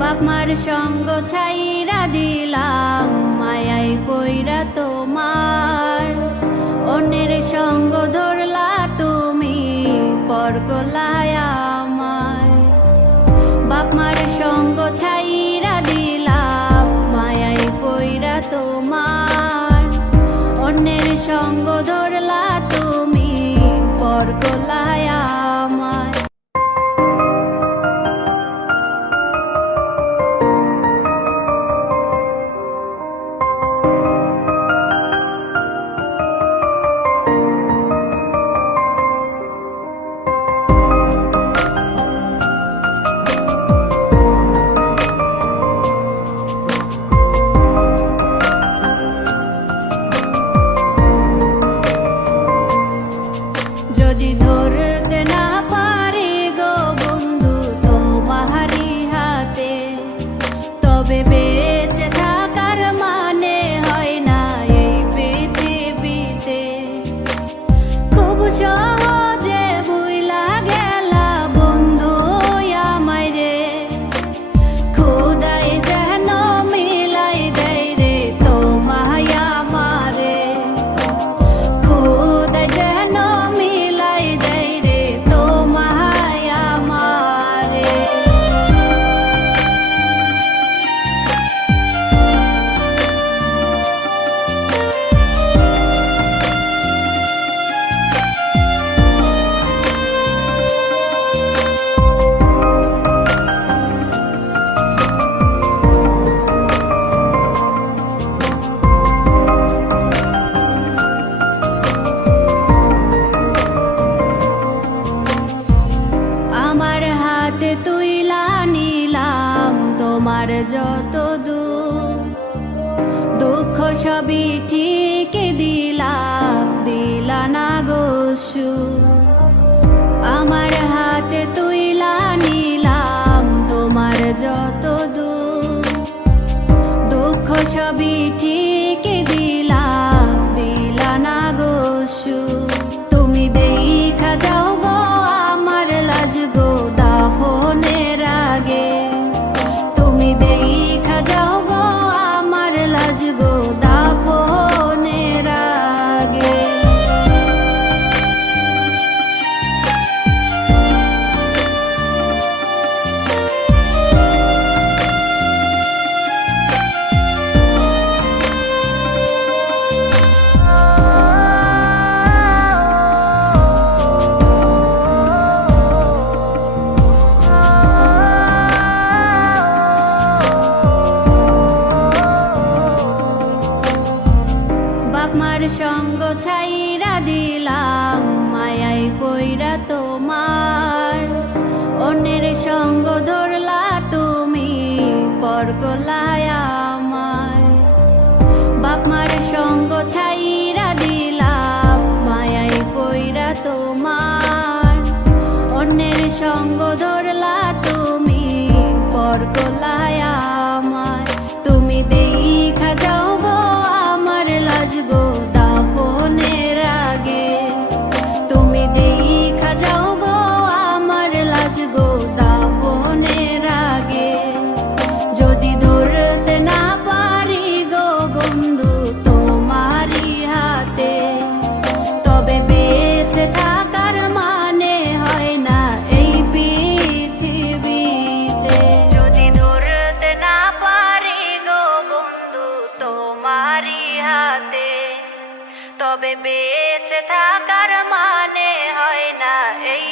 বাপ মার সঙ্গ ছাইরা দিলাম, মায়াই পইরা তোমার। অন্যের সঙ্গ ধরলা তুমি, পর করলায় আমায়। বাপ মার সঙ্গ ছাইরা দিলাম, মায়াই পইরা তোমার। অন্যের সঙ্গ ধরলা তুমি, পর করলায় আমায়। যদি ধরতে না পারি গো বন্ধু তোমারি হাতে, তবে বেঁচে থাকার মানে হয় না এই পৃথিবীতে। খুব সহজে ভুইলা গেলা বন্ধু আমায় রে, খোদাই যেন মিলাই দেয় রে তোমায় আমারে। খোদাই যেন তুইলা নিলাম তোমার যত দুঃখ সবই ঠিক দিলা না গো সুখ। আমার হাতে তুইলা নিলাম তোমার যত দুঃখ সবই ঠিক দিলা না গো সুখ। তুমি দেখা যাও গো আমার লাজ গো দাফনের আগে, তুমি দেখা যাও গো আমার লাজ গো দাফনের আগে। বাপ মার সঙ্গ ছাইরা দিলাম, মায়াই পইরা তোমার। অন্যের সঙ্গ ধরলা তুমি, পর করলায় আমায়। বাপ মার সঙ্গ ছাইরা দিলাম, মায়াই পইরা তোমার। অন্যের সঙ্গ ধরলা তুমি, পর করলায় আমায়। তুমি দেখা যাও গো আমার লাজ গো দাফনের আগে, তুমি দেখা যাও গো আমার লাজ গো দাফনের আগে। যদি ধরতে না পারি গো বন্ধু তোমারি হাতে, তবে বেঁচে থাকার মানে হয় না এই পৃথিবীতে। যদি ধরতে না পারি গো বন্ধু তোমারি হাতে, তবে বেঁচে থাকার মানে হয় না এই